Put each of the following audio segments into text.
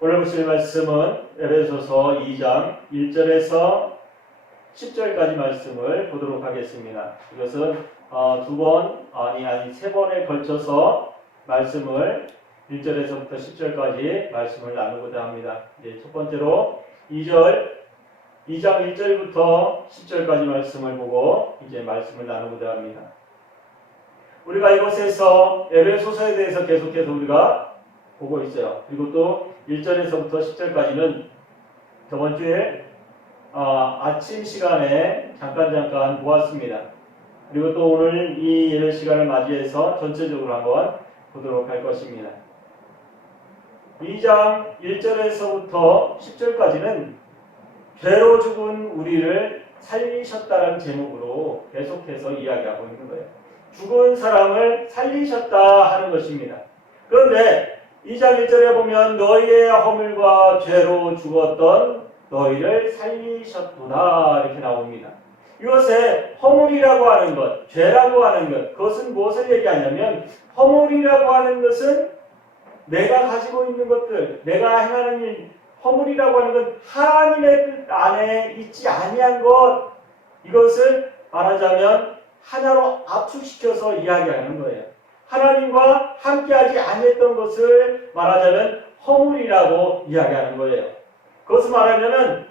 오늘 보실 말씀은 에베소서 2장 1절에서 10절까지 말씀을 보도록 하겠습니다. 이것은 세 번에 걸쳐서 말씀을 1절에서부터 10절까지 말씀을 나누고자 합니다. 이제 첫 번째로 2장 1절부터 10절까지 말씀을 보고 이제 말씀을 나누고자 합니다. 우리가 이곳에서 에베소서에 대해서 계속해서 우리가 보고 있어요. 그리고 또 1절에서부터 10절까지는 저번 주에 아침 시간에 잠깐 보았습니다. 그리고 또 오늘 이 예배 시간을 맞이해서 전체적으로 한번 보도록 할 것입니다. 2장 1절에서부터 10절까지는 죄로 죽은 우리를 살리셨다는 제목으로 계속해서 이야기하고 있는 거예요. 죽은 사람을 살리셨다 하는 것입니다. 그런데 2장 1절에 보면 너희의 허물과 죄로 죽었던 너희를 살리셨구나 이렇게 나옵니다. 이것에 허물이라고 하는 것, 죄라고 하는 것, 그것은 무엇을 얘기하냐면 허물이라고 하는 것은 내가 가지고 있는 것들, 내가 행하는 일, 허물이라고 하는 건 하나님의 뜻 안에 있지 아니한 것, 이것을 말하자면 하나로 압축시켜서 이야기하는 거예요. 하나님과 함께하지 아니했던 것을 말하자면 허물이라고 이야기하는 거예요. 그것을 말하자면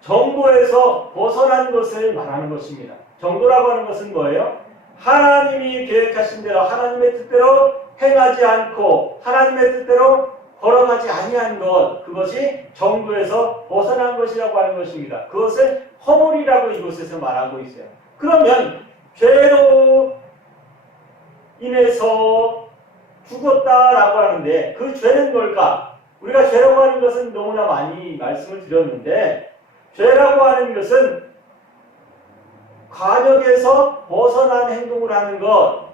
정도에서 벗어난 것을 말하는 것입니다. 정도라고 하는 것은 뭐예요? 하나님이 계획하신 대로 하나님의 뜻대로 행하지 않고 하나님의 뜻대로 걸어가지 아니한 것, 그것이 정도에서 벗어난 것이라고 하는 것입니다. 그것을 허물이라고 이곳에서 말하고 있어요. 그러면 죄로 인해서 죽었다라고 하는데 그 죄는 뭘까? 우리가 죄라고 하는 것은 너무나 많이 말씀을 드렸는데 죄라고 하는 것은 관역에서 벗어난 행동을 하는 것,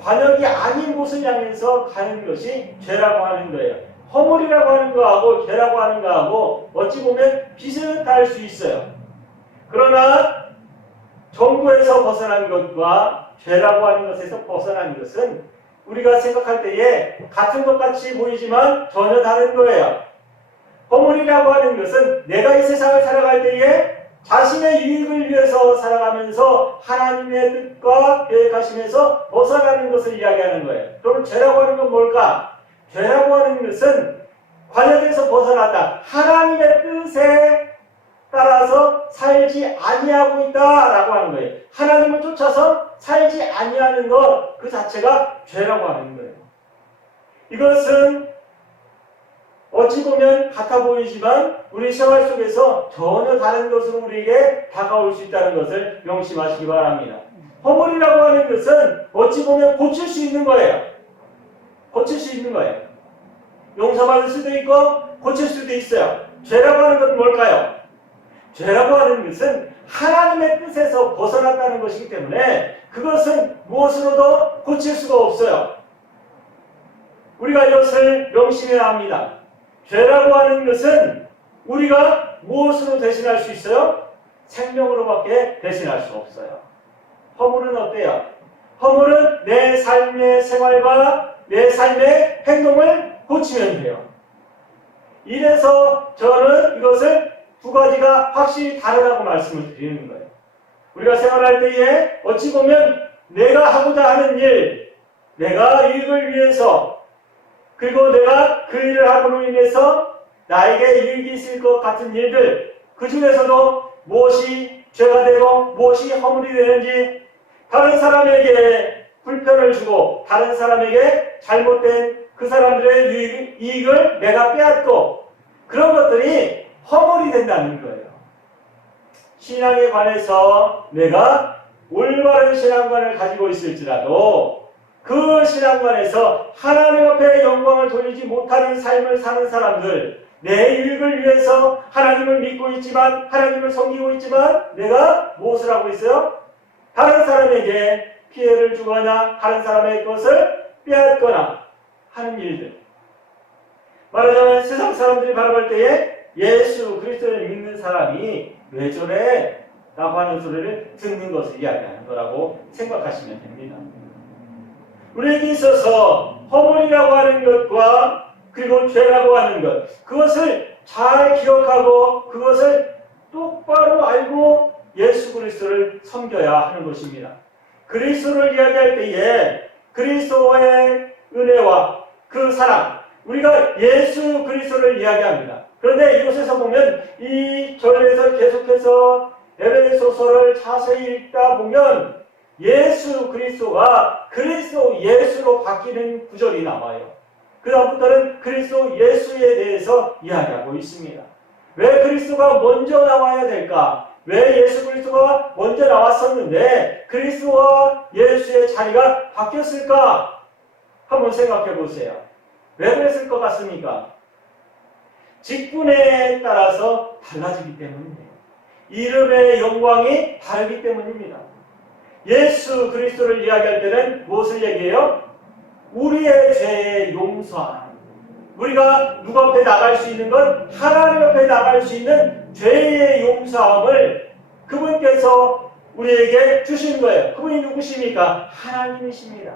관역이 아닌 곳을 향해서 가는 것이 죄라고 하는 거예요. 허물이라고 하는 거하고 죄라고 하는 거하고 어찌 보면 비슷할 수 있어요. 그러나 정도에서 벗어난 것과 죄라고 하는 것에서 벗어난 것은 우리가 생각할 때에 같은 것 같이 보이지만 전혀 다른 거예요. 허물이라고 하는 것은 내가 이 세상을 살아갈 때에 자신의 유익을 위해서 살아가면서 하나님의 뜻과 계획하심에서 벗어나는 것을 이야기하는 거예요. 그럼 죄라고 하는 건 뭘까? 죄라고 하는 것은 관역에서 벗어났다. 하나님의 뜻에 따라서 살지 아니하고 있다라고 하는 거예요. 하나님을 쫓아서 살지 아니하는 것 그 자체가 죄라고 하는 거예요. 이것은 어찌 보면 같아 보이지만 우리 생활 속에서 전혀 다른 것으로 우리에게 다가올 수 있다는 것을 명심하시기 바랍니다. 허물이라고 하는 것은 어찌 보면 고칠 수 있는 거예요. 고칠 수 있는 거예요. 용서받을 수도 있고 고칠 수도 있어요. 죄라고 하는 건 뭘까요? 죄라고 하는 것은 하나님의 뜻에서 벗어났다는 것이기 때문에 그것은 무엇으로도 고칠 수가 없어요. 우리가 이것을 명심해야 합니다. 죄라고 하는 것은 우리가 무엇으로 대신할 수 있어요? 생명으로밖에 대신할 수 없어요. 허물은 어때요? 허물은 내 삶의 생활과 내 삶의 행동을 고치면 돼요. 이래서 저는 이것을 두 가지가 확실히 다르다고 말씀을 드리는 거예요. 우리가 생활할 때에 어찌 보면 내가 하고자 하는 일, 내가 이익을 위해서 그리고 내가 그 일을 함으로 인해서 나에게 유익이 있을 것 같은 일들, 그 중에서도 무엇이 죄가 되고 무엇이 허물이 되는지 다른 사람에게 불편을 주고 다른 사람에게 잘못된 그 사람들의 이익을 내가 빼앗고 그런 것들이 허물이 된다는 거예요. 신앙에 관해서 내가 올바른 신앙관을 가지고 있을지라도 그 신앙관에서 하나님 앞에 영광을 돌리지 못하는 삶을 사는 사람들, 내 유익을 위해서 하나님을 믿고 있지만 하나님을 섬기고 있지만 내가 무엇을 하고 있어요? 다른 사람에게 피해를 주거나 다른 사람의 것을 빼앗거나 하는 일들. 말하자면 세상 사람들이 바라볼 때에 예수 그리스도를 믿는 사람이 왜 저래? 라고 하는 소리를 듣는 것을 이야기하는 거라고 생각하시면 됩니다. 우리에게 있어서 허물이라고 하는 것과 그리고 죄라고 하는 것, 그것을 잘 기억하고 그것을 똑바로 알고 예수 그리스도를 섬겨야 하는 것입니다. 그리스도를 이야기할 때에 그리스도의 은혜와 그 사랑, 우리가 예수 그리스도를 이야기합니다. 그런데 이곳에서 보면 이 절에서 계속해서 에베소서를 자세히 읽다 보면 예수 그리스도가 그리스도 예수로 바뀌는 구절이 나와요. 그 다음부터는 그리스도 예수에 대해서 이야기하고 있습니다. 왜 그리스도가 먼저 나와야 될까? 왜 예수 그리스도가 먼저 나왔었는데 그리스도와 예수의 자리가 바뀌었을까? 한번 생각해 보세요. 왜 그랬을 것 같습니까? 직분에 따라서 달라지기 때문이에요. 이름의 영광이 다르기 때문입니다. 예수 그리스도를 이야기할 때는 무엇을 얘기해요? 우리의 죄의 용서함. 우리가 누구 앞에 나갈 수 있는 건 하나님 앞에 나갈 수 있는 죄의 용서함을 그분께서 우리에게 주신 거예요. 그분이 누구십니까? 하나님이십니다.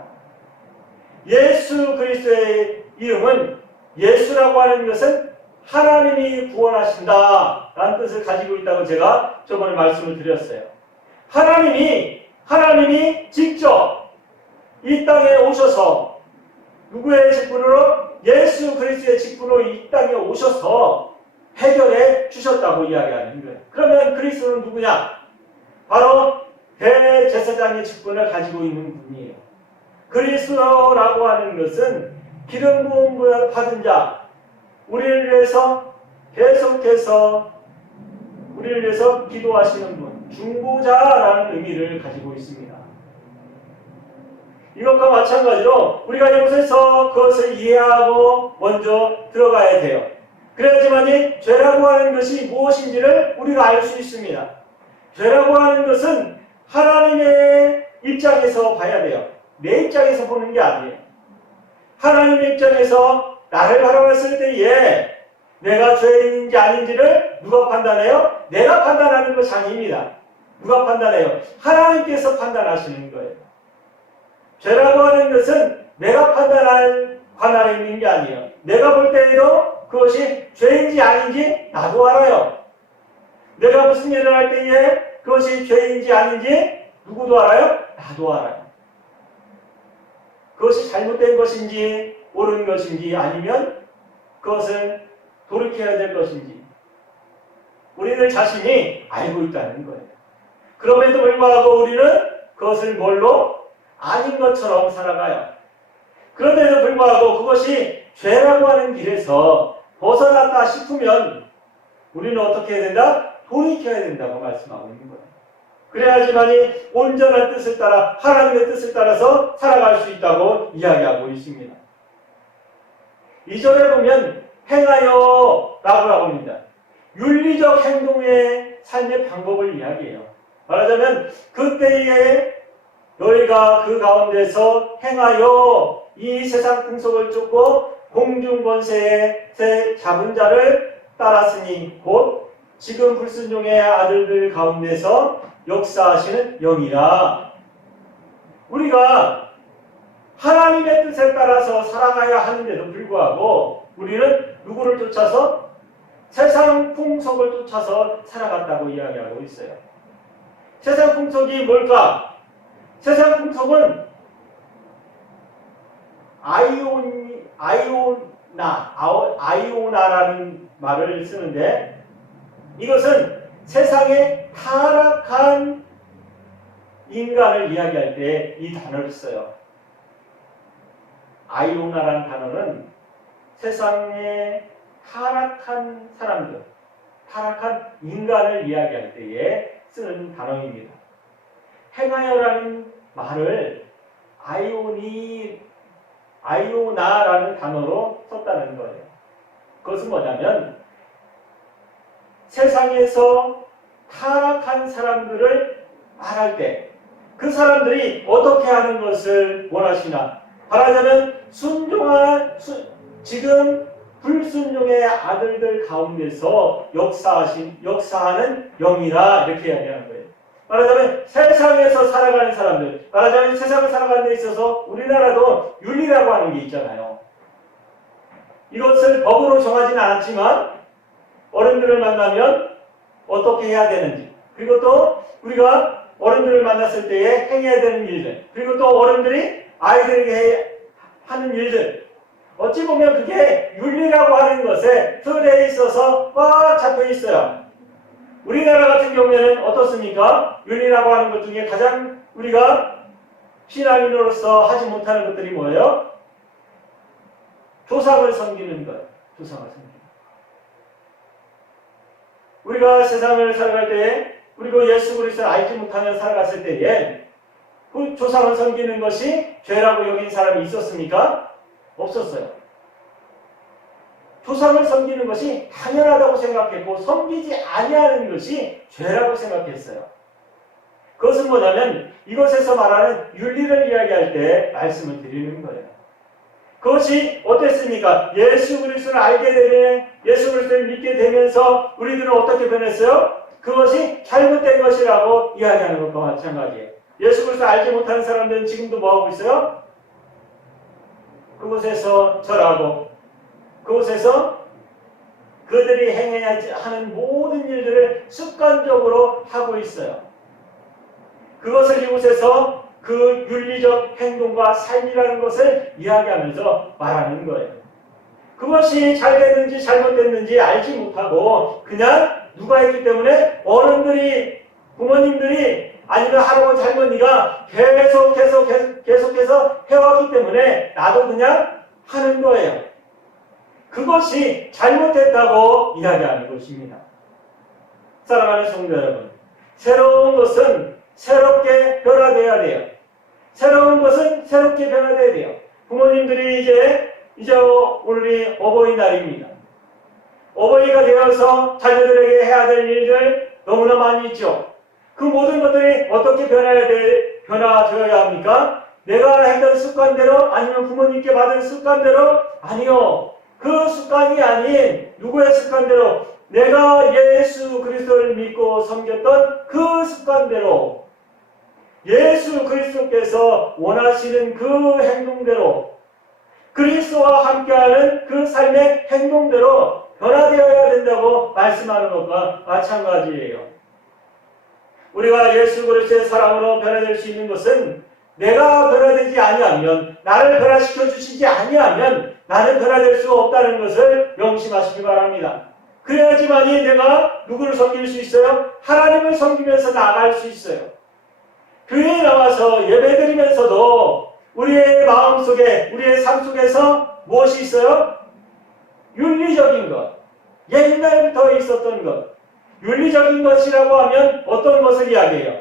예수 그리스도의 이름은, 예수라고 하는 것은 하나님이 구원하신다 라는 뜻을 가지고 있다고 제가 저번에 말씀을 드렸어요. 하나님이 직접 이 땅에 오셔서 누구의 직분으로? 예수 그리스도의 직분으로 이 땅에 오셔서 해결해 주셨다고 이야기하는 거예요. 그러면 그리스도는 누구냐? 바로 대제사장의 직분을 가지고 있는 분이에요. 그리스도라고 하는 것은 기름 부음 받은 자, 우리를 위해서 계속해서 우리를 위해서 기도하시는 분, 중보자라는 의미를 가지고 있습니다. 이것과 마찬가지로 우리가 이곳에서 그것을 이해하고 먼저 들어가야 돼요. 그래야지만이 죄라고 하는 것이 무엇인지를 우리가 알 수 있습니다. 죄라고 하는 것은 하나님의 입장에서 봐야 돼요. 내 입장에서 보는 게 아니에요. 하나님의 입장에서 나를 바라봤을 때에 내가 죄인인지 아닌지를 누가 판단해요? 내가 판단하는 것이 아닙니다. 누가 판단해요? 하나님께서 판단하시는 거예요. 죄라고 하는 것은 내가 판단할 관할에 있는 게 아니에요. 내가 볼 때에도 그것이 죄인지 아닌지 나도 알아요. 내가 무슨 일을 할 때에 그것이 죄인지 아닌지 누구도 알아요? 나도 알아요. 그것이 잘못된 것인지 옳은 것인지 아니면 그것을 돌이켜야 될 것인지 우리들 자신이 알고 있다는 거예요. 그럼에도 불구하고 우리는 그것을 뭘로? 아닌 것처럼 살아가요. 그런데도 불구하고 그것이 죄라고 하는 길에서 벗어났다 싶으면 우리는 어떻게 해야 된다? 돌이켜야 된다고 말씀하고 있는 거예요. 그래야지만이 온전한 뜻을 따라 하나님의 뜻을 따라서 살아갈 수 있다고 이야기하고 있습니다. 2절에 보면 행하여 라고 합니다. 윤리적 행동의 삶의 방법을 이야기해요. 말하자면 그때에 너희가 그 가운데서 행하여 이 세상 풍속을 쫓고 공중 권세의 잡은 자를 따랐으니 곧 지금 불순종의 아들들 가운데서 역사하시는 영이라. 우리가 하나님의 뜻에 따라서 살아가야 하는데도 불구하고 우리는 누구를 쫓아서? 세상 풍속을 쫓아서 살아갔다고 이야기하고 있어요. 세상 풍속이 뭘까? 세상 풍속은 아이오나라는 말을 쓰는데 이것은 세상의 타락한 인간을 이야기할 때 이 단어를 써요. 아이오나라는 단어는 세상의 타락한 사람들, 타락한 인간을 이야기할 때에 쓰는 단어입니다. 행하여라는 말을 아이오나라는 단어로 썼다는 거예요. 그것은 뭐냐면 세상에서 타락한 사람들을 말할 때 그 사람들이 어떻게 하는 것을 원하시나? 말하자면 지금 불순종의 아들들 가운데서 역사하는 영이라 이렇게 이야기하는 거예요. 말하자면 세상에서 살아가는 사람들, 말하자면 세상을 살아가는 데 있어서 우리나라도 윤리라고 하는 게 있잖아요. 이것을 법으로 정하지는 않았지만 어른들을 만나면 어떻게 해야 되는지, 그리고 또 우리가 어른들을 만났을 때에 행해야 되는 일들, 그리고 또 어른들이 아이들에게 하는 일들, 어찌 보면 그게 윤리라고 하는 것에 틀에 있어서 꽉 잡혀 있어요. 우리나라 같은 경우에는 어떻습니까? 윤리라고 하는 것 중에 가장 우리가 신앙인으로서 하지 못하는 것들이 뭐예요? 조상을 섬기는 것. 조상을 섬기는 것. 우리가 세상을 살아갈 때에, 그리고 예수 그리스도를 알지 못하며 살아갔을 때에 그 조상을 섬기는 것이 죄라고 여긴 사람이 있었습니까? 없었어요. 조상을 섬기는 것이 당연하다고 생각했고 섬기지 아니하는 것이 죄라고 생각했어요. 그것은 뭐냐면 이것에서 말하는 윤리를 이야기할 때 말씀을 드리는 거예요. 그것이 어땠습니까? 예수 그리스도를 알게 되면, 예수 그리스도를 믿게 되면서 우리들은 어떻게 변했어요? 그것이 잘못된 것이라고 이야기하는 것과 마찬가지예요. 예수 그리스도를 알지 못하는 사람들은 지금도 뭐하고 있어요? 그곳에서 절하고 그곳에서 그들이 행해야 하는 모든 일들을 습관적으로 하고 있어요. 그것을 이곳에서 그 윤리적 행동과 삶이라는 것을 이야기하면서 말하는 거예요. 그것이 잘 됐는지 잘못됐는지 알지 못하고 그냥 누가 했기 때문에 어른들이, 부모님들이 아니면 할아버지 할머니가 계속해서 해왔기 때문에 나도 그냥 하는 거예요. 그것이 잘못됐다고 이야기하는 것입니다. 사랑하는 성도 여러분, 새로운 것은 새롭게 변화되어야 돼요. 새로운 것은 새롭게 변화되어야 돼요. 부모님들이 이제 오늘이 어버이날입니다. 어버이가 되어서 자녀들에게 해야 될 일들 너무나 많이 있죠. 그 모든 것들이 어떻게 변화되어야 합니까? 내가 했던 습관대로, 아니면 부모님께 받은 습관대로? 아니요. 그 습관이 아닌 누구의 습관대로, 내가 예수 그리스도를 믿고 섬겼던 그 습관대로, 예수 그리스도께서 원하시는 그 행동대로, 그리스도와 함께하는 그 삶의 행동대로 변화되어야 된다고 말씀하는 것과 마찬가지예요. 우리가 예수 그리스도의 사랑으로 변화될 수 있는 것은 내가 변화되지 아니하면, 나를 변화시켜 주시지 아니하면 나는 변화될 수 없다는 것을 명심하시기 바랍니다. 그래야지만이 내가 누구를 섬길 수 있어요? 하나님을 섬기면서 나아갈 수 있어요. 교회에 나와서 예배드리면서도 우리의 마음속에, 우리의 삶 속에서 무엇이 있어요? 윤리적인 것, 옛날부터 있었던 것. 윤리적인 것이라고 하면 어떤 것을 이야기해요?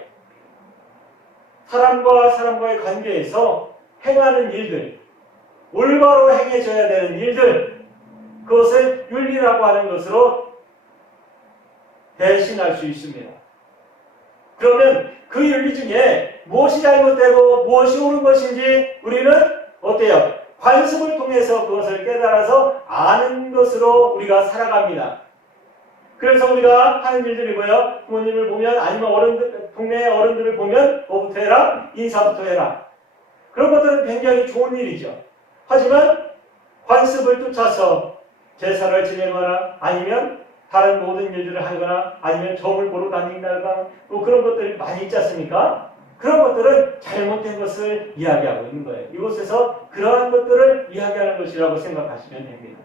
사람과 사람과의 관계에서 행하는 일들, 올바로 행해져야 되는 일들, 그것을 윤리라고 하는 것으로 대신할 수 있습니다. 그러면 그 윤리 중에 무엇이 잘못되고 무엇이 옳은 것인지 우리는 어때요? 관습을 통해서 그것을 깨달아서 아는 것으로 우리가 살아갑니다. 그래서 우리가 하는 일들이 뭐예요? 부모님을 보면, 아니면 동네 어른들을 보면 뭐부터 해라? 인사부터 해라. 그런 것들은 굉장히 좋은 일이죠. 하지만 관습을 쫓아서 제사를 지내거나 아니면 다른 모든 일들을 하거나 아니면 점을 보러 다닌다거나 뭐 그런 것들이 많이 있지 않습니까? 그런 것들은 잘못된 것을 이야기하고 있는 거예요. 이곳에서 그러한 것들을 이야기하는 것이라고 생각하시면 됩니다.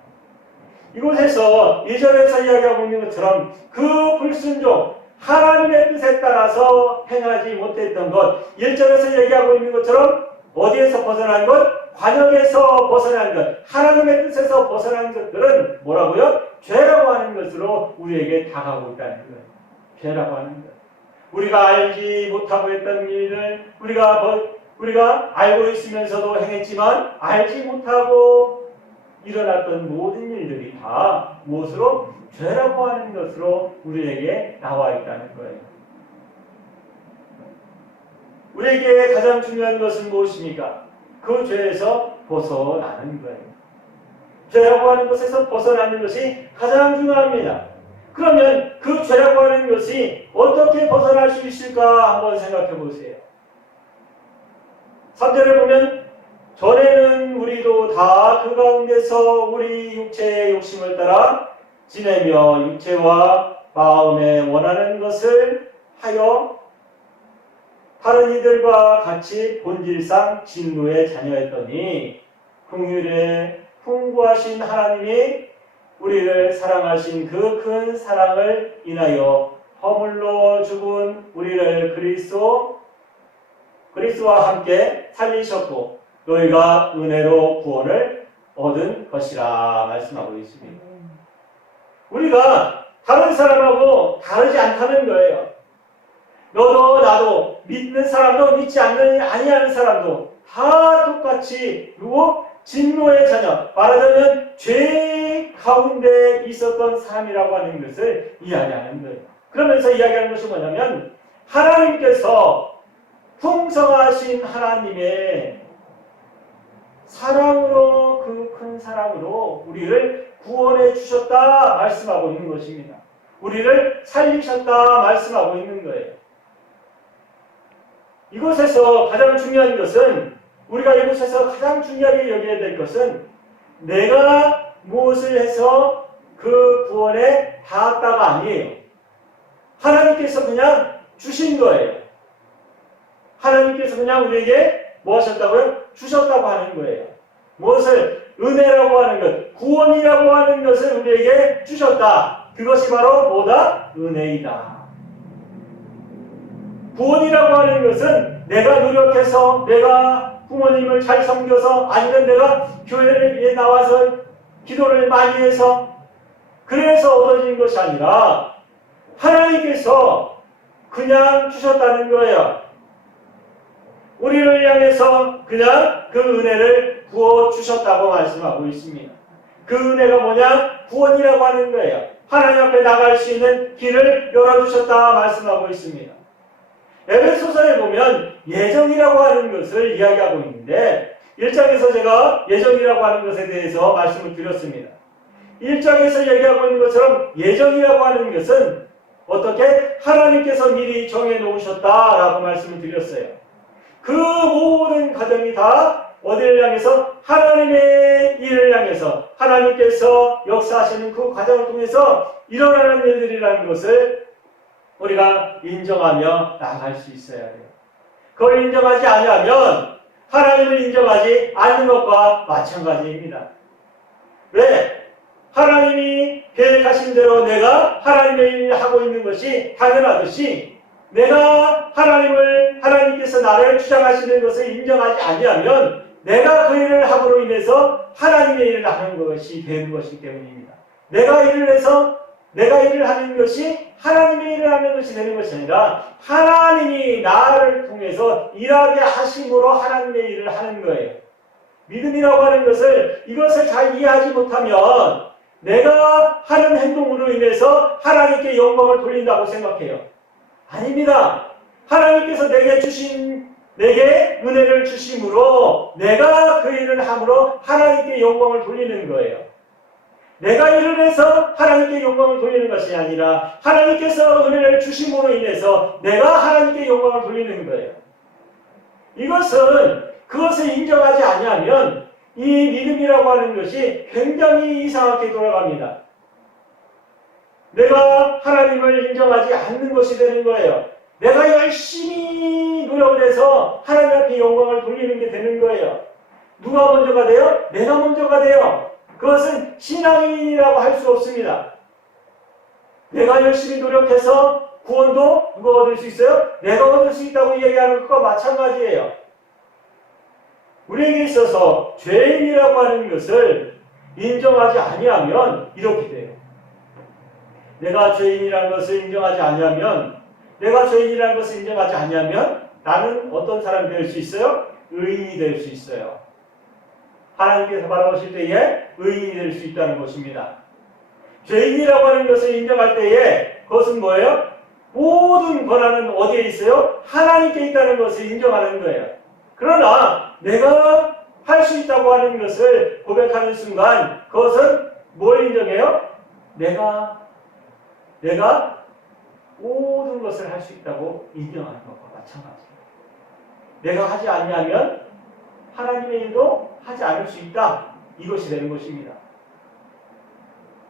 이곳에서 2절에서 이야기하고 있는 것처럼 그 불순종, 하나님의 뜻에 따라서 행하지 못했던 것, 1절에서 얘기하고 있는 것처럼 어디에서 벗어난 것? 관역에서 벗어난 것, 하나님의 뜻에서 벗어난 것들은 뭐라고요? 죄라고 하는 것으로 우리에게 다가오고 있다는 거예요. 죄라고 하는 것. 우리가 알지 못하고 했던 일들, 우리가 알고 있으면서도 행했지만 알지 못하고 일어났던 모든 일들이 다 무엇으로? 죄라고 하는 것으로 우리에게 나와 있다는 거예요. 우리에게 가장 중요한 것은 무엇입니까? 그 죄에서 벗어나는 거예요. 죄라고 하는 것에서 벗어나는 것이 가장 중요합니다. 그러면 그 죄라고 하는 것이 어떻게 벗어날 수 있을까 한번 생각해 보세요. 3절에 보면 전에는 우리도 다 그 가운데서 우리 육체의 욕심을 따라 지내며 육체와 마음에 원하는 것을 하여 다른 이들과 같이 본질상 진노의 자녀였더니 긍휼에 풍부하신 하나님이 우리를 사랑하신 그 큰 사랑을 인하여 허물로 죽은 우리를 그리스도와 함께 살리셨고 너희가 은혜로 구원을 얻은 것이라 말씀하고 있습니다. 우리가 다른 사람하고 다르지 않다는 거예요. 너도 나도 믿는 사람도 믿지 아니하는 사람도 다 똑같이 누구? 진노의 자녀, 말하자면 죄 가운데 있었던 사람이라고 하는 것을 이야기하는 거예요. 그러면서 이야기하는 것이 뭐냐면 하나님께서 풍성하신 하나님의 사랑으로 그 큰 사랑으로 우리를 구원해 주셨다 말씀하고 있는 것입니다. 우리를 살리셨다 말씀하고 있는 거예요. 이곳에서 가장 중요한 것은 우리가 이곳에서 가장 중요하게 여겨야 될 것은 내가 무엇을 해서 그 구원에 닿았다가 아니에요. 하나님께서 그냥 주신 거예요. 하나님께서 그냥 우리에게 뭐 하셨다고요? 주셨다고 하는 거예요. 무엇을? 은혜라고 하는 것, 구원이라고 하는 것을 우리에게 주셨다. 그것이 바로 뭐다? 은혜이다. 구원이라고 하는 것은 내가 노력해서 내가 부모님을 잘 섬겨서 아니면 내가 교회에 나와서 기도를 많이 해서 그래서 얻어진 것이 아니라 하나님께서 그냥 주셨다는 거예요. 우리를 향해서 그냥 그 은혜를 부어 주셨다고 말씀하고 있습니다. 그 은혜가 뭐냐? 구원이라고 하는 거예요. 하나님 앞에 나갈 수 있는 길을 열어주셨다 말씀하고 있습니다. 에베소서에 보면 예정이라고 하는 것을 이야기하고 있는데 1장에서 제가 예정이라고 하는 것에 대해서 말씀을 드렸습니다. 1장에서 얘기하고 있는 것처럼 예정이라고 하는 것은 어떻게? 하나님께서 미리 정해놓으셨다라고 말씀을 드렸어요. 그 모든 과정이 다 어디를 향해서? 하나님의 일을 향해서 하나님께서 역사하시는 그 과정을 통해서 일어나는 일들이라는 것을 우리가 인정하며 나아갈 수 있어야 해요. 그걸 인정하지 않으면 하나님을 인정하지 않는 것과 마찬가지입니다. 왜? 하나님이 계획하신 대로 내가 하나님의 일을 하고 있는 것이 당연하듯이 내가 하나님께서 나를 주장하시는 것을 인정하지 아니하면 내가 그 일을 함으로 인해서 하나님의 일을 하는 것이 되는 것이기 때문입니다. 내가 일을 하는 것이 하나님의 일을 하는 것이 되는 것이 아니라 하나님이 나를 통해서 일하게 하심으로 하나님의 일을 하는 거예요. 믿음이라고 하는 것을 이것을 잘 이해하지 못하면 내가 하는 행동으로 인해서 하나님께 영광을 돌린다고 생각해요. 아닙니다. 하나님께서 내게 은혜를 주심으로 내가 그 일을 함으로 하나님께 영광을 돌리는 거예요. 내가 일을 해서 하나님께 영광을 돌리는 것이 아니라 하나님께서 은혜를 주심으로 인해서 내가 하나님께 영광을 돌리는 거예요. 그것을 인정하지 아니하면 이 믿음이라고 하는 것이 굉장히 이상하게 돌아갑니다. 내가 하나님을 인정하지 않는 것이 되는 거예요. 내가 열심히 노력을 해서 하나님 앞에 영광을 돌리는 게 되는 거예요. 누가 먼저가 돼요? 내가 먼저가 돼요. 그것은 신앙인이라고 할 수 없습니다. 내가 열심히 노력해서 구원도 누가 얻을 수 있어요? 내가 얻을 수 있다고 얘기하는 것과 마찬가지예요. 우리에게 있어서 죄인이라고 하는 것을 인정하지 아니하면 이렇게 돼요. 내가 죄인이라는 것을 인정하지 아니하면 나는 어떤 사람이 될 수 있어요? 의인이 될 수 있어요. 하나님께서 바라보실 때에 의인이 될 수 있다는 것입니다. 죄인이라고 하는 것을 인정할 때에 그것은 뭐예요? 모든 권한은 어디에 있어요? 하나님께 있다는 것을 인정하는 거예요. 그러나 내가 할 수 있다고 하는 것을 고백하는 순간 그것은 뭘 인정해요? 내가 모든 것을 할 수 있다고 인정하는 것과 마찬가지예요. 내가 하지 아니하면 하나님의 일도 하지 않을 수 있다. 이것이 되는 것입니다.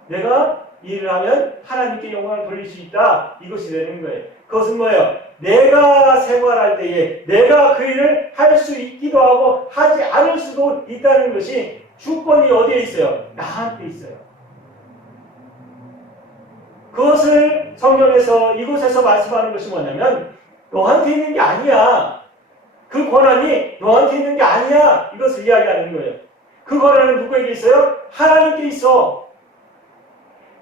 내가 일을 하면 하나님께 영광을 돌릴 수 있다. 이것이 되는 거예요. 그것은 뭐예요? 내가 생활할 때에 내가 그 일을 할 수 있기도 하고 하지 않을 수도 있다는 것이 주권이 어디에 있어요? 나한테 있어요. 그것을 성경에서 이곳에서 말씀하는 것이 뭐냐면 너한테 있는 게 아니야. 그 권한이 너한테 있는 게 아니야. 이것을 이야기하는 거예요. 그 권한은 누구에게 있어요? 하나님께 있어.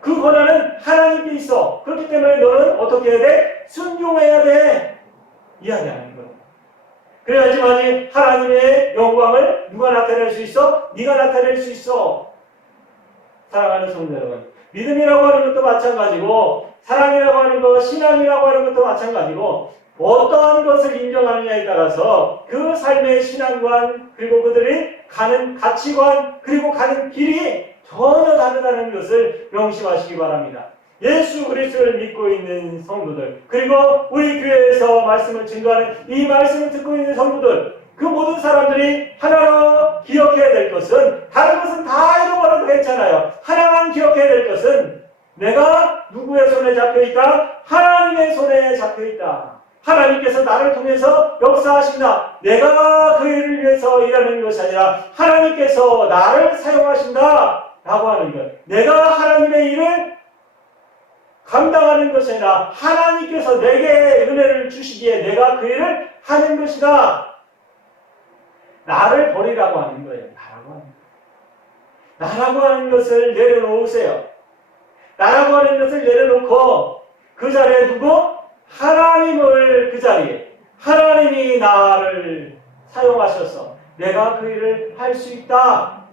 그 권한은 하나님께 있어. 그렇기 때문에 너는 어떻게 해야 돼? 순종해야 돼. 이야기하는 거예요. 그래야지만이 하나님의 영광을 누가 나타낼 수 있어? 네가 나타낼 수 있어. 사랑하는 성도 여러분, 믿음이라고 하는 것도 마찬가지고 사랑이라고 하는 것, 신앙이라고 하는 것도 마찬가지고 어떠한 것을 인정하느냐에 따라서 그 삶의 신앙관 그리고 그들이 가는 가치관 그리고 가는 길이 전혀 다르다는 것을 명심하시기 바랍니다. 예수 그리스도를 믿고 있는 성도들 그리고 우리 교회에서 말씀을 증거하는 이 말씀을 듣고 있는 성도들 그 모든 사람들이 하나로 기억해야 될 것은 다른 것은 다 잃어버려도 괜찮아요. 하나만 기억해야 될 것은 내가 누구의 손에 잡혀있다? 하나님의 손에 잡혀있다. 하나님께서 나를 통해서 역사하신다. 내가 그 일을 위해서 일하는 것이 아니라 하나님께서 나를 사용하신다 라고 하는 것. 내가 하나님의 일을 감당하는 것이 아니라 하나님께서 내게 은혜를 주시기에 내가 그 일을 하는 것이다. 나를 버리라고 하는 거예요. 나라고 하는 것을 내려놓으세요. 나라고 하는 것을 내려놓고 그 자리에 두고 하나님을 그 자리에 하나님이 나를 사용하셔서 내가 그 일을 할 수 있다.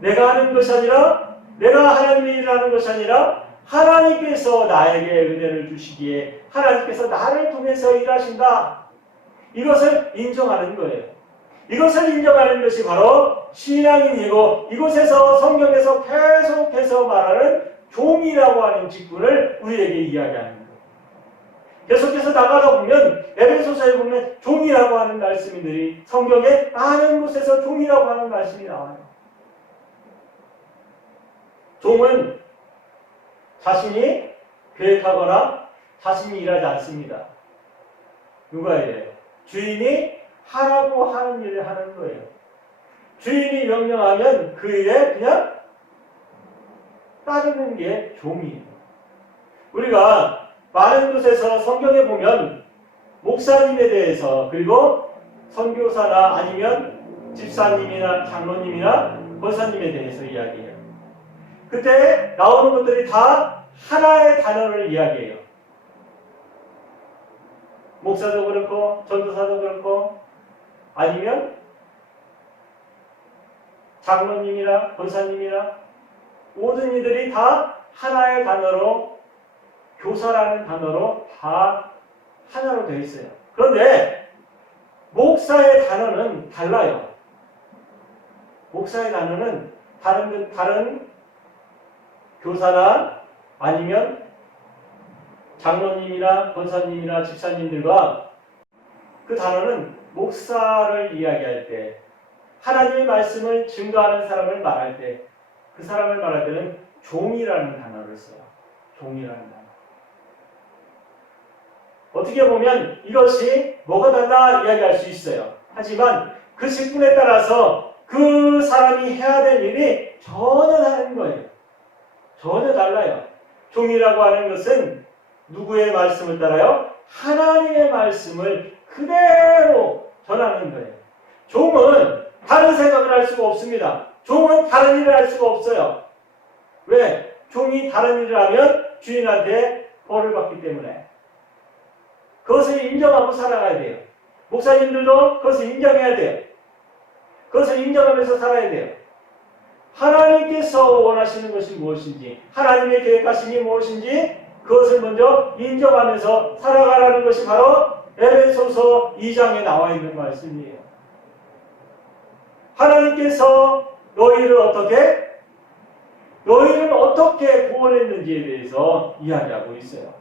내가 하는 것이 아니라 내가 하나님의 일을 하는 것이 아니라 하나님께서 나에게 은혜를 주시기에 하나님께서 나를 통해서 일하신다. 이것을 인정하는 거예요. 이것을 인정하는 것이 바로 신앙인이고 이곳에서 성경에서 계속해서 말하는 종이라고 하는 직분을 우리에게 이야기하는 거예요. 계속해서 나가다 보면 에베소서에 보면 종이라고 하는 말씀들이 성경에 많은 곳에서 종이라고 하는 말씀이 나와요. 종은 자신이 계획하거나 자신이 일하지 않습니다. 누가 이래요? 주인이 하라고 하는 일을 하는 거예요. 주인이 명령하면 그 일에 그냥 따르는 게 종이에요. 우리가 많은 곳에서 성경에 보면 목사님에 대해서 그리고 선교사나 아니면 집사님이나 장로님이나 권사님에 대해서 이야기해요. 그때 나오는 것들이 다 하나의 단어를 이야기해요. 목사도 그렇고 전도사도 그렇고 아니면 장로님이나 권사님이나 모든 이들이 다 하나의 단어로 교사라는 단어로 다 하나로 되어 있어요. 그런데 목사의 단어는 달라요. 목사의 단어는 다른 교사나 아니면 장로님이나 권사님이나 집사님들과 그 단어는 목사를 이야기할 때 하나님의 말씀을 증거하는 사람을 말할 때 그 사람을 말할 때는 종이라는 단어를 써요. 종이라는 단어. 어떻게 보면 이것이 뭐가 달라 이야기할 수 있어요. 하지만 그 직분에 따라서 그 사람이 해야 될 일이 전혀 다른 거예요. 전혀 달라요. 종이라고 하는 것은 누구의 말씀을 따라요? 하나님의 말씀을 그대로 전하는 거예요. 종은 다른 생각을 할 수가 없습니다. 종은 다른 일을 할 수가 없어요. 왜? 종이 다른 일을 하면 주인한테 벌을 받기 때문에. 그것을 인정하고 살아가야 돼요. 목사님들도 그것을 인정해야 돼요. 그것을 인정하면서 살아야 돼요. 하나님께서 원하시는 것이 무엇인지, 하나님의 계획하심이 무엇인지 그것을 먼저 인정하면서 살아가라는 것이 바로 에베소서 2장에 나와 있는 말씀이에요. 하나님께서 너희를 어떻게 구원했는지에 대해서 이야기하고 있어요.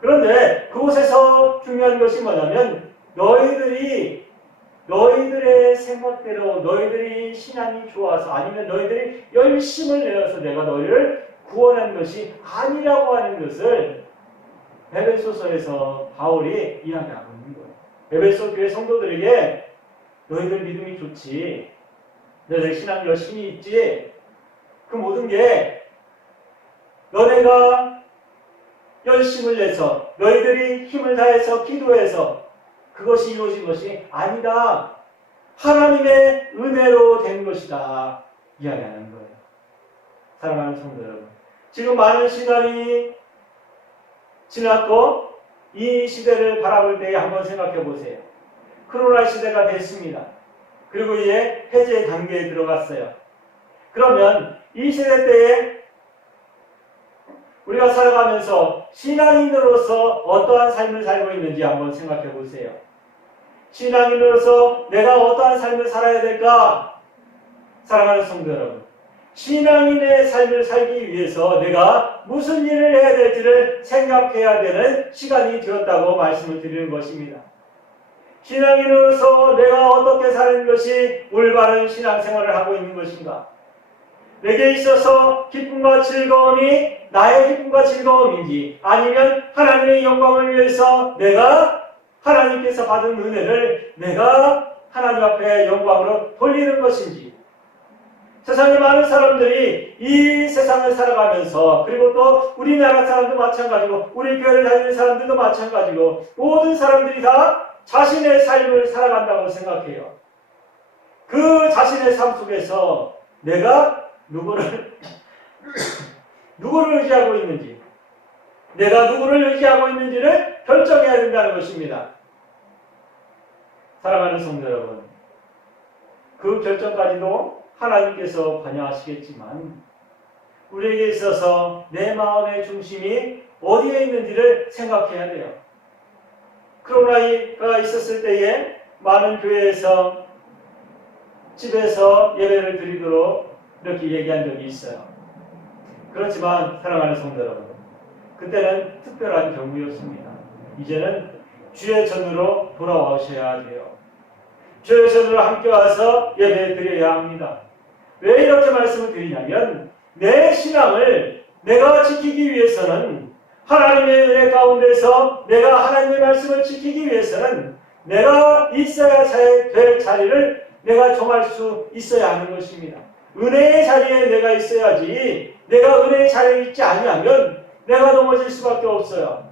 그런데 그곳에서 중요한 것이 뭐냐면 너희들이 너희들의 생각대로 너희들이 신앙이 좋아서 아니면 너희들이 열심을 내어서 내가 너희를 구원한 것이 아니라고 하는 것을 에베소서에서 바울이 이야기하고 있는 거예요. 에베소 교회 성도들에게 너희들 믿음이 좋지, 너희들 신앙 열심히 있지, 그 모든 게 너네가 열심을 내서 너희들이 힘을 다해서 기도해서 그것이 이루어진 것이 아니다. 하나님의 은혜로 된 것이다. 이야기하는 거예요. 사랑하는 성도 여러분, 지금 많은 시간이 지났고 이 시대를 바라볼 때에 한번 생각해 보세요. 코로나 시대가 됐습니다. 그리고 이제 해제 단계에 들어갔어요. 그러면 이 시대 때에 우리가 살아가면서 신앙인으로서 어떠한 삶을 살고 있는지 한번 생각해 보세요. 신앙인으로서 내가 어떠한 삶을 살아야 될까? 사랑하는 성도 여러분, 신앙인의 삶을 살기 위해서 내가 무슨 일을 해야 될지를 생각해야 되는 시간이 되었다고 말씀을 드리는 것입니다. 신앙인으로서 내가 어떻게 사는 것이 올바른 신앙생활을 하고 있는 것인가? 내게 있어서 기쁨과 즐거움이 나의 기쁨과 즐거움인지, 아니면 하나님의 영광을 위해서 내가 하나님께서 받은 은혜를 내가 하나님 앞에 영광으로 돌리는 것인지. 세상에 많은 사람들이 이 세상을 살아가면서, 그리고 또 우리나라 사람도 마찬가지고 우리 교회를 다니는 사람들도 마찬가지고 모든 사람들이 다 자신의 삶을 살아간다고 생각해요. 그 자신의 삶 속에서 내가 누구를 의지하고 있는지, 내가 누구를 의지하고 있는지를 결정해야 된다는 것입니다. 사랑하는 성도 여러분, 그 결정까지도 하나님께서 관여하시겠지만 우리에게 있어서 내 마음의 중심이 어디에 있는지를 생각해야 돼요. 코로나가 있었을 때에 많은 교회에서 집에서 예배를 드리도록 이렇게 얘기한 적이 있어요. 그렇지만 사랑하는 성도 여러분, 그때는 특별한 경우였습니다. 이제는 주의 전으로 돌아오셔야 돼요. 주의 전으로 함께 와서 예배 드려야 합니다. 왜 이렇게 말씀을 드리냐면, 내 신앙을 내가 지키기 위해서는, 하나님의 은혜 가운데서 내가 하나님의 말씀을 지키기 위해서는 내가 있어야 될 자리를 내가 정할 수 있어야 하는 것입니다. 은혜의 자리에 내가 있어야지, 내가 은혜의 자리에 있지 않으면 내가 넘어질 수밖에 없어요.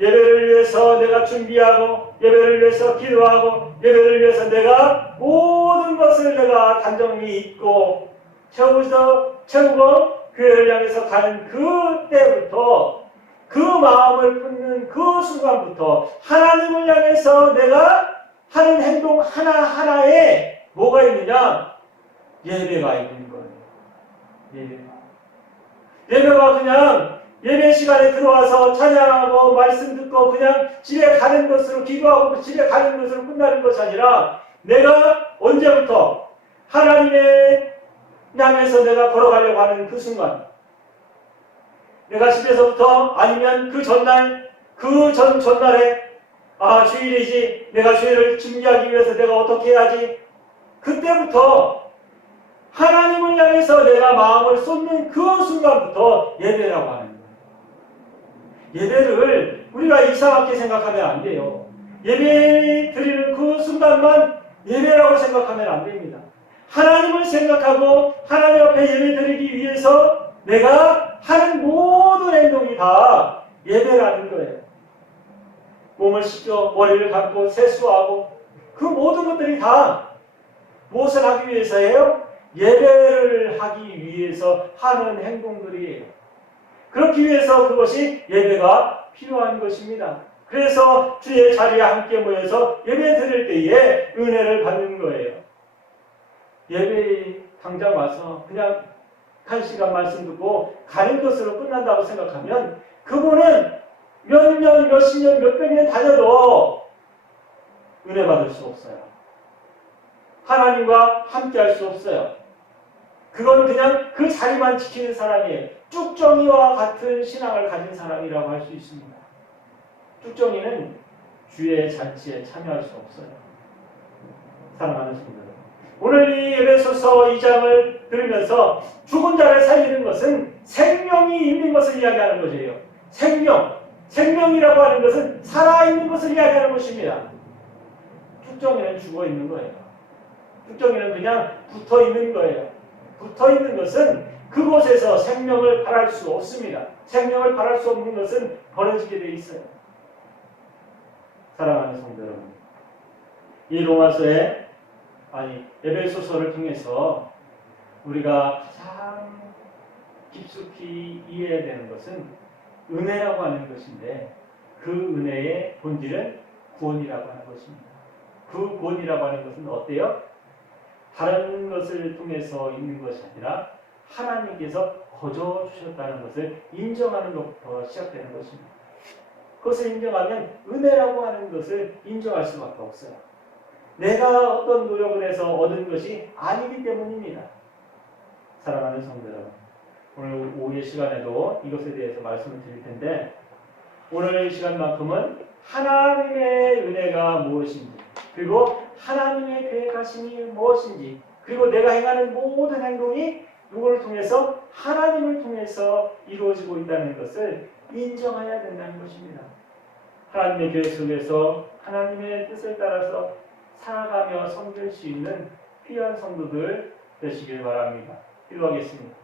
예배를 위해서 내가 준비하고, 예배를 위해서 기도하고, 예배를 위해서 내가 모든 것을 내가 단정히 잊고 채우고 교회를 향해서 가는 그때부터, 그 마음을 품는 그 순간부터 하나님을 향해서 내가 하는 행동 하나하나에 뭐가 있느냐? 예배가 있는 거예요. 예배가 그냥 예배 시간에 들어와서 찬양하고 말씀 듣고 그냥 집에 가는 것으로, 기도하고 집에 가는 것으로 끝나는 것이 아니라, 내가 언제부터 하나님의 향해서 내가 걸어가려고 하는 그 순간, 내가 집에서부터, 아니면 그 전날, 그 전날에 주일이지, 내가 주일을 준비하기 위해서 내가 어떻게 해야지, 그때부터 하나님을 향해서 내가 마음을 쏟는 그 순간부터 예배라고 하는 거예요. 예배를 우리가 이상하게 생각하면 안 돼요. 예배 드리는 그 순간만 예배라고 생각하면 안 됩니다. 하나님을 생각하고 하나님 앞에 예배 드리기 위해서 내가 하는 모든 행동이 다 예배라는 거예요. 몸을 씻고 머리를 감고 세수하고 그 모든 것들이 다 무엇을 하기 위해서예요? 예배를 하기 위해서 하는 행동들이에요. 그렇기 위해서 그것이 예배가 필요한 것입니다. 그래서 주의 자리에 함께 모여서 예배 드릴 때에 은혜를 받는 거예요. 예배에 당장 와서 그냥 1시간 말씀 듣고 가는 것으로 끝난다고 생각하면 그분은 몇 년, 몇십 년, 몇백 년 다녀도 은혜 받을 수 없어요. 하나님과 함께 할 수 없어요. 그건 그냥 그 자리만 지키는 사람이에요. 쭉정이와 같은 신앙을 가진 사람이라고 할 수 있습니다. 쭉정이는 주의 잔치에 참여할 수 없어요. 사랑하는 성도 여러분, 오늘 이 에베소서 2장을 들으면서 죽은 자를 살리는 것은 생명이 있는 것을 이야기하는 것이에요. 생명이라고 하는 것은 살아있는 것을 이야기하는 것입니다. 쭉정이는 죽어 있는 거예요. 쭉정이는 그냥 붙어 있는 거예요. 붙어 있는 것은 그곳에서 생명을 발할 수 없습니다. 생명을 발할 수 없는 것은 버려지게 되어 있어요. 사랑하는 성도 여러분, 이 에베소서를 통해서 우리가 가장 깊숙이 이해해야 되는 것은 은혜라고 하는 것인데, 그 은혜의 본질은 구원이라고 하는 것입니다. 그 구원이라고 하는 것은 어때요? 다른 것을 통해서 있는 것이 아니라 하나님께서 거저 주셨다는 것을 인정하는 것부터 시작되는 것입니다. 그것을 인정하면 은혜라고 하는 것을 인정할 수밖에 없어요. 내가 어떤 노력을 해서 얻은 것이 아니기 때문입니다. 사랑하는 성도 여러분, 오늘 오후의 시간에도 이것에 대해서 말씀을 드릴 텐데, 오늘 시간만큼은 하나님의 은혜가 무엇인지, 그리고 하나님의 계획하심이 무엇인지, 그리고 내가 행하는 모든 행동이 누구를 통해서? 하나님을 통해서 이루어지고 있다는 것을 인정해야 된다는 것입니다. 하나님의 계획 속에서 하나님의 뜻을 따라서 살아가며 섬길 수 있는 귀한 성도들 되시길 바랍니다. 기도하겠습니다.